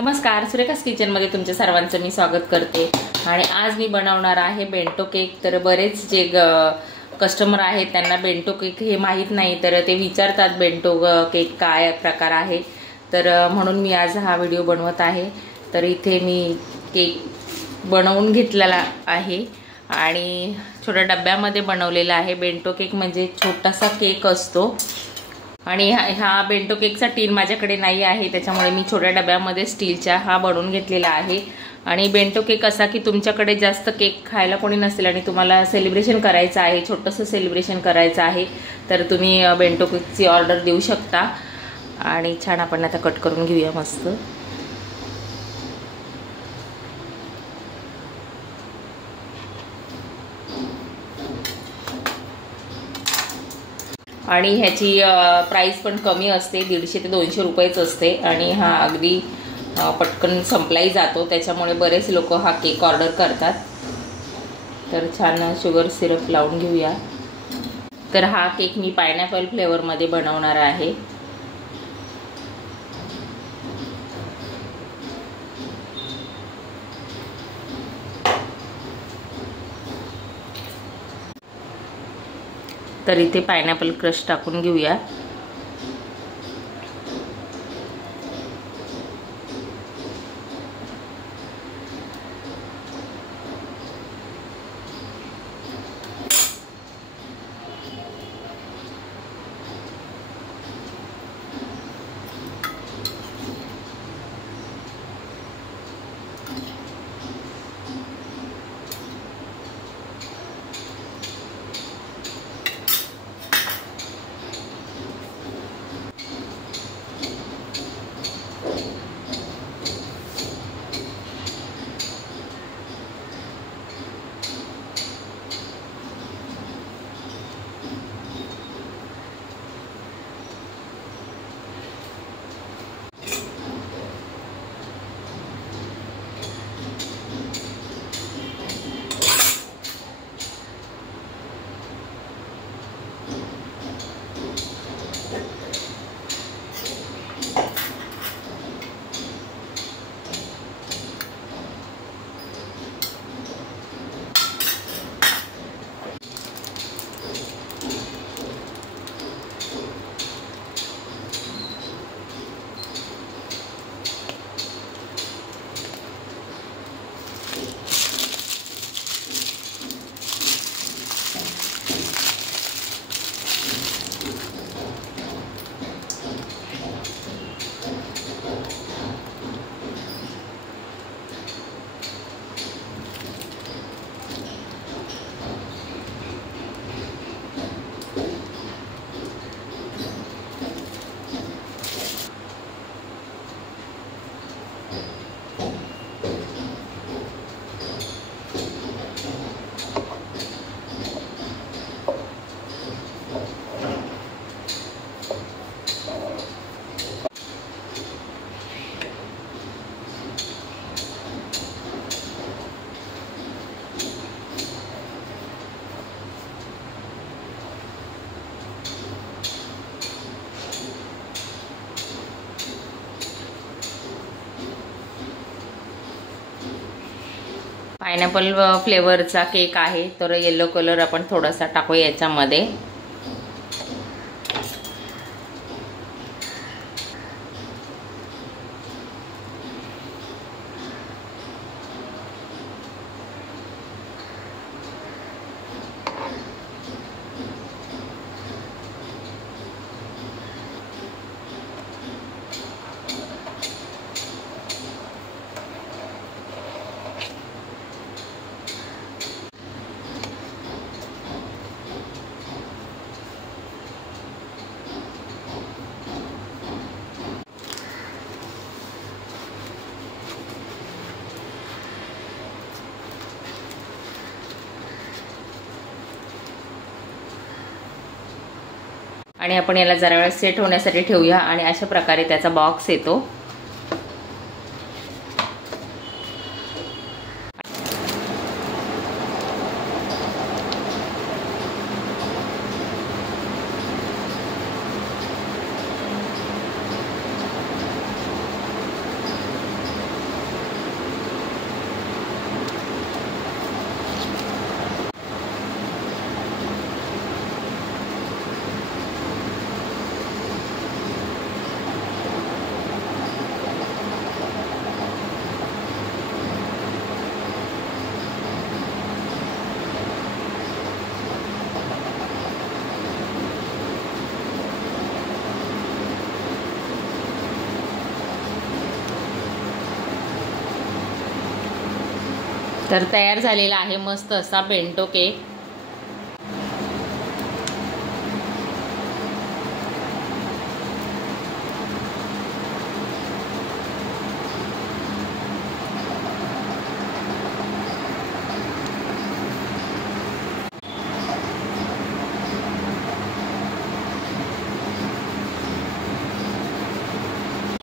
नमस्कार, सुरेखास किचनमध्ये तुमच्या सर्वांचं मी स्वागत करते। आणि आज मी बनवणार आहे बेंटो केक। तर बरेच जे कस्टमर आहेत त्यांना बेंटो केक हे माहीत नाही, तर ते विचारतात बेंटो केक काय प्रकार आहे। तर म्हणून मी आज हा व्हिडिओ बनवत आहे। तर इथे मी केक बनवून घेतलेला आहे आणि छोट्या डब्यामध्ये बनवलेला आहे। बेंटो केक म्हणजे छोटासा केक असतो आणि हा बेंटो केकचा टीन माझ्याकडे नाही आहे, त्याच्यामुळे मी छोट्या डब्यामध्ये स्टीलचा हा बनवून घेतलेला आहे। आणि बेंटो केक असा की तुमच्याकडे जास्त केक खायला कोणी नसेल आणि तुम्हाला सेलिब्रेशन करायचं आहे, छोटंसं सेलिब्रेशन करायचं आहे, तर तुम्ही बेंटो केकची ऑर्डर देऊ शकता। आणि छान आपण आता कट करून घेऊया मस्त। आणि ह्याची प्राइस पण कमी असते, 150 ते 200 रुपयेच असते आणि हा अगदी पटकन संपलाही जातो, त्याच्यामुळे बरेच लोक हा केक ऑर्डर करतात। तर छान शुगर सिरप लावून घेऊया। तर हा केक मी पायनॅपल फ्लेवरमध्ये बनवणार आहे। तर इथे पायनॅपल क्रश टाकून घेऊया। पायनॅपल फ्लेवरचा केक आहे, तर येलो कलर आपण थोडासा टाकूया याच्यामध्ये। आणि आपण याला जरा वेळ सेट होण्यासाठी ठेवूया आणि अशा प्रकारे त्याचा बॉक्स येतो। तर तयार झालेला आहे मस्त असा बेंटो केक।